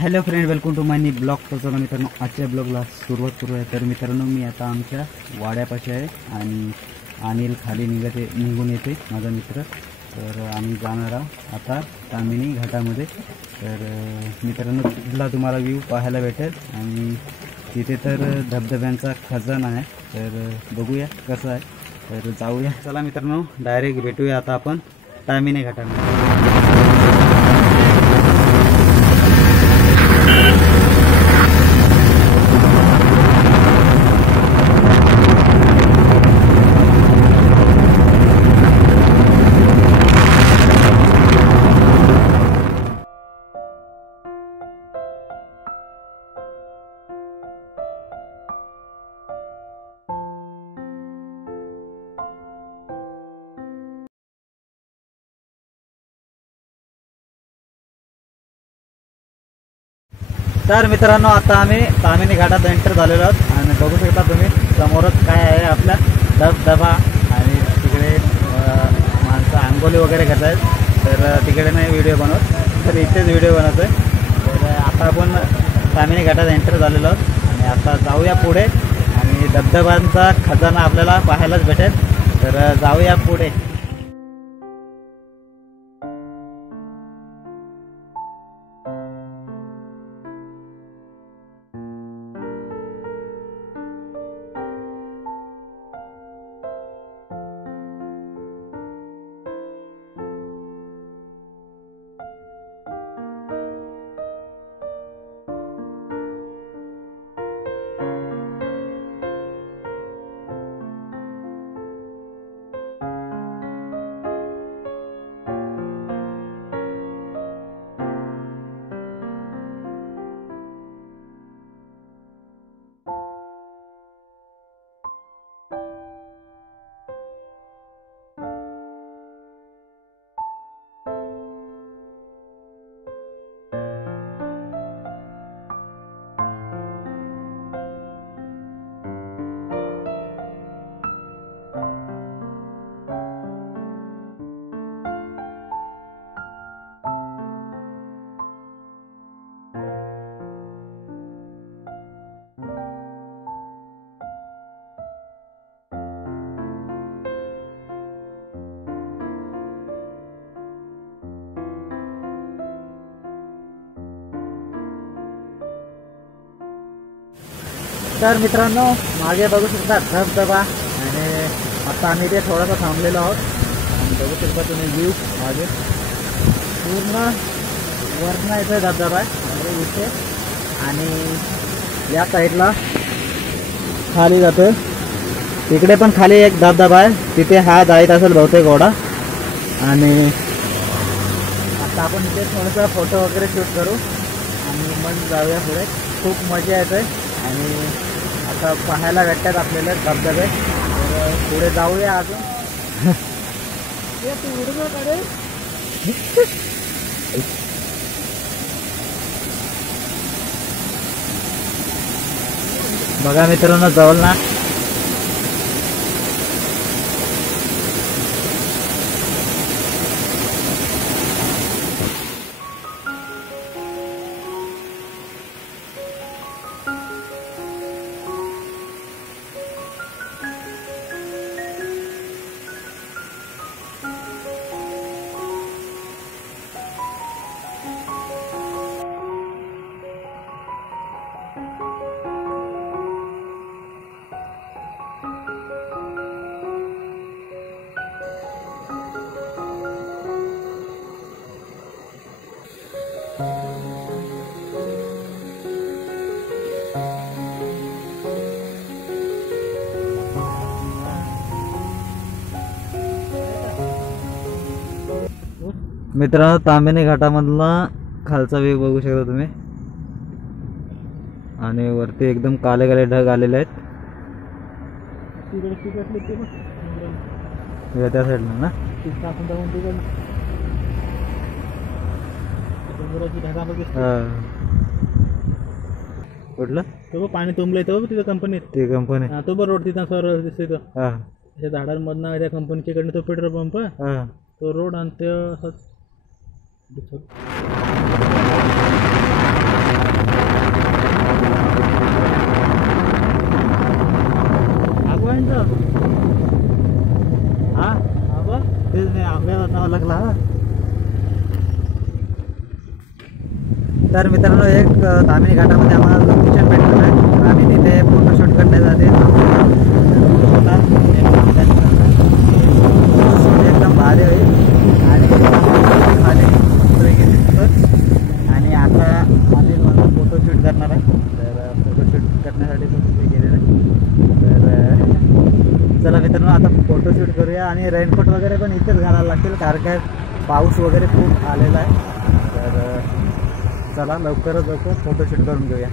Hello friend, welcome to my new blog. तर चला मित्रांनो, आजच्या ब्लॉगला सुरुवात करूया. तर मित्रांनो, मी आता आमच्या वाड्यापाशी आहे आणि अनिल खाली निघून येते, माझा मित्र. तर आम्ही जाणार आहोत आता तामिनी घाटामध्ये. तर मित्रांनो, तिथला तुम्हाला व्ह्यू पाहायला भेटेल आणि तिथे तर धबधब्यांचा खजाना आहे. तर बघूया कसं आहे. तर जाऊया, चला मित्रांनो, डायरेक्ट भेटूया आता आपण तामिनी घाटामध्ये. तर मित्रांनो, आता आम्ही तामिनी घाटात एंटर झालेलो आहोत आणि बघू शकता तुम्ही समोरच काय आहे आपला धबधबा. आणि तिकडे माणसं आंघोळी वगैरे करत आहेत. तर तिकडे नाही व्हिडिओ बनवत, तर इथेच व्हिडिओ बनवतो आहे. तर आता आपण तामिनी घाटात एंटर झालेलो आहोत आणि आता जाऊया पुढे आणि धबधब्यांचा खजाना आपल्याला पाहायलाच भेटेल. तर जाऊया पुढे. तर मित्रांनो, मागे बघू शकता धबधबा आणि आता आम्ही ते थोडासा थांबलेलो आहोत आणि बघू शकता तुम्ही व्ह्यू मागे पूर्ण वरनं इथे धबधबा आहे इथे. आणि या साईडला खाली जातो, तिकडे पण खाली एक धबधबा आहे, तिथे हा जायत असेल बहुतेक घोडा. आणि आता आपण इथे थोडंसं फोटो वगैरे शूट करू आणि मग जाऊया पुढे. खूप मजा येते आणि आता पाहायला भेटतात आपल्याला धबधबे. तर पुढे जाऊया अजून. बघा मित्रांनो, जवळ ना मित्रांनो, तामिनी घाटामधला खालचा व्ह्यू बघू शकता तुम्ही. आणि वरती एकदम काले काले ढग आलेले आहेत त्या साईडला ना. कुठलं तो पाणी तुंबलंय तो तिथं कंपनीत, ती कंपनी तो बरोबर रोड तिथं सर दिसतोय तो. त्या झाडांमधनं त्या कंपनीच्या इकडनं तो पेट्रोल पंप तो रोड आणि ते असं तर मित्रांनो एक तामिनी घाटामध्ये आम्हाला लोकेशन भेटलेलं आहे. आम्ही तिथे फोटोशूट करण्यासाठी एकदम भारी होईल आणि आता अनिल मला फोटोशूट करणार आहे. तर फोटोशूट करण्यासाठी तो तिथे गेलेला आहे. तर चला मित्रांनो आता फोटोशूट करूया. आणि रेनकोट वगैरे पण इथेच घालायला लागतील कारण काय पाऊस वगैरे खूप आलेला आहे. तर चला लवकरच फोटोशूट करून घेऊया.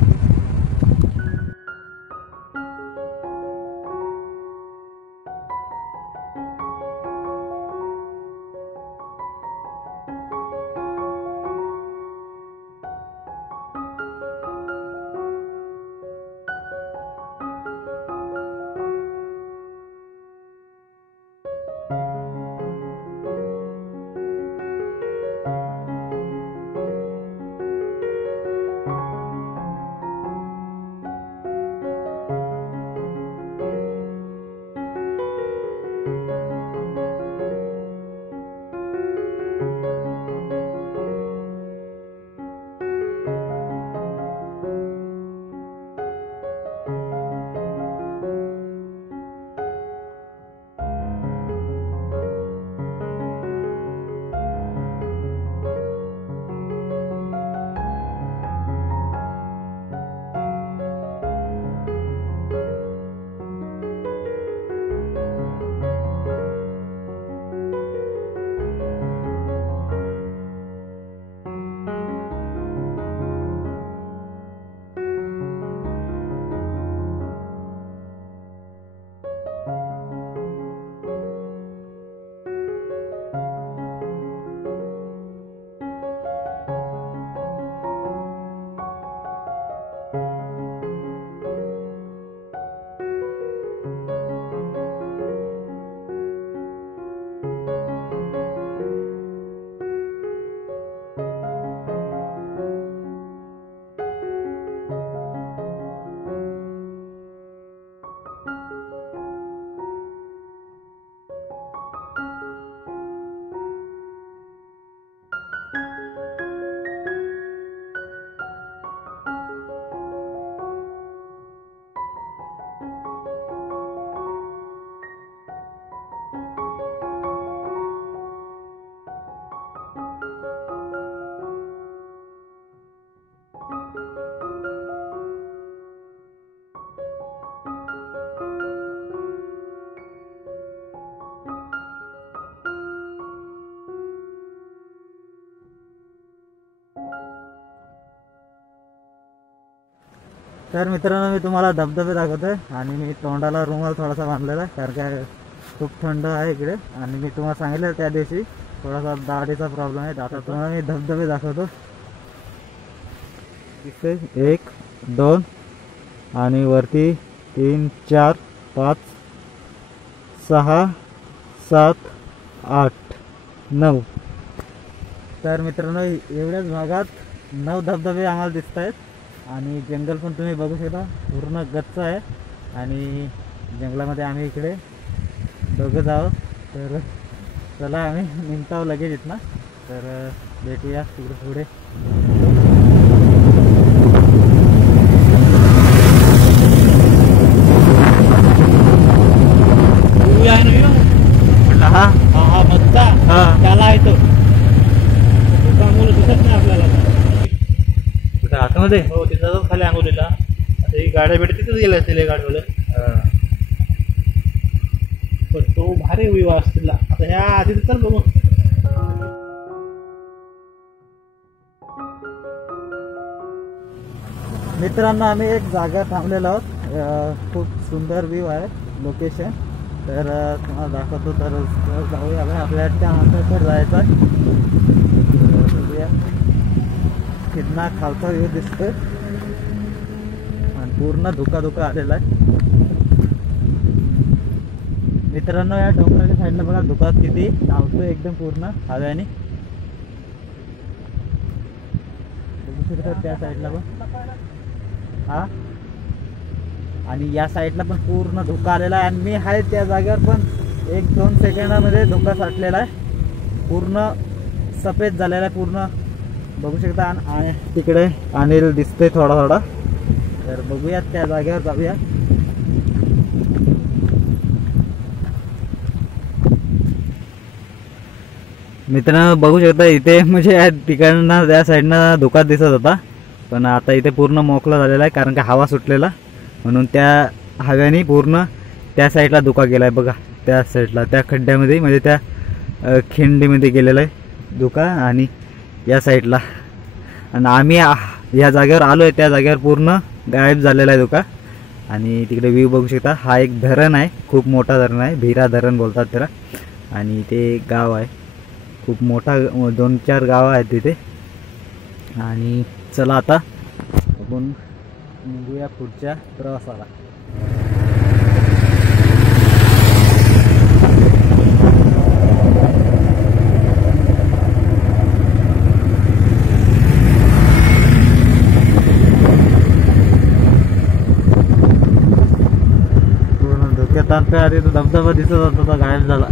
तर मित्रांनो मी तुम्हाला धबधबे दाखवतोय आणि मी तोंडाला रुमाल थोडासा बांधलेला आहे कारण काय खूप थंड आहे इकडे. आणि मी तुम्हाला सांगितलं त्या दिवशी थोडासा दाढीचा प्रॉब्लेम आहे. आता तुम्हाला मी धबधबे दाखवतो. इथे 1 2 आणि वरती 3 4 5 6 7 8 9. तर मित्रांनो एवढ्याच भागात 9 धबधबे आम्हाला दिसत आहेत. आणि जंगल पण तुम्ही बघू शकता पूर्ण गच्च आहे. आणि जंगलामध्ये आम्ही इकडे दोघंच आहोत. तर चला आम्ही निघतो लगेच इथनं. तर भेटूया तिकडे पुढे. हा हा बघता त्याला येतो दिसत नाही आपल्याला आतमध्ये. हो तिथं खाली आंघोलीला आता ही गाड्या भेट तिथेच गेल्या असतील गाडीवाले. पण तो भारी व्ह्यू असतील आता ह्या आधी तर बघू. मित्रांनो आम्ही एक जागा थांबलेलो आहोत. खूप सुंदर व्ह्यू आहे लोकेशन. तर तुम्हाला दाखवतो. तर जाऊया आपल्या त्या अंतर जायचं आहे. कितना खालचा व्ह्यू दिसतोय आणि पूर्ण धुका आलेला आहे. मित्रांनो या डोंगराच्या साईडला बघा धुका किती धावतोय एकदम पूर्ण हव्याने. त्या साईडला पण हा आणि या साईडला पण पूर्ण धुका आलेला आहे. आणि मी आहे त्या जागेवर पण 1-2 सेकंदामध्ये धुका साठलेला आहे. पूर्ण सफेद झालेला आहे. पूर्ण बघू शकता तिकडे अनिल दिसतोय थोडा थोडा, तर बघूयात त्या जागेवर जाऊया. मित्रांनो बघू शकता इथे म्हणजे तिकडनं त्या साईडनं धुका दिसत होता, पण आता इथे पूर्ण मोकळं झालेला आहे कारण का हवा सुटलेला, म्हणून त्या हव्याने पूर्ण त्या साईडला धुका गेला आहे. बघा त्या साईडला त्या खड्ड्यामध्ये म्हणजे त्या खिंडीमध्ये गेलेला आहे धुका, आणि या साईडला. आणि आम्ही या जागेवर आलो आहे, त्या जागेवर पूर्ण गायब झालेला आहे धुका. आणि तिकडे व्ह्यू बघू शकता. हा एक धरण आहे, खूप मोठा धरण आहे, भीरा धरण बोलतात त्याला. आणि ते गाव आहे खूप मोठा, 2-4 गावं आहेत तिथे. आणि चला आता आपण निघूया पुढच्या प्रवासाला. पूर्ण धोक्यात आणतोय. आधी तो धबधबा दिसत होता, तो गायब झाला.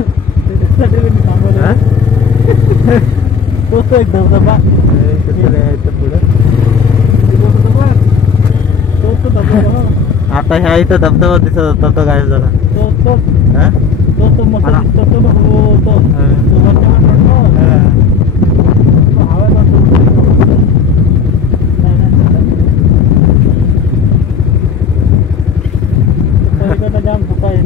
तोच एक धबधबा पुढे. आता ह्या इथं धबधबा दिसत होता, तो गायब झाला. जाम धोका आहे.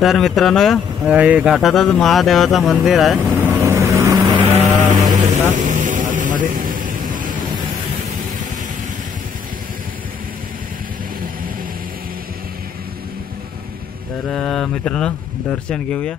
तर मित्रांनो हे घाटातच महादेवाचं मंदिर आहे. आतमध्ये तर मित्रांनो दर्शन घेऊया.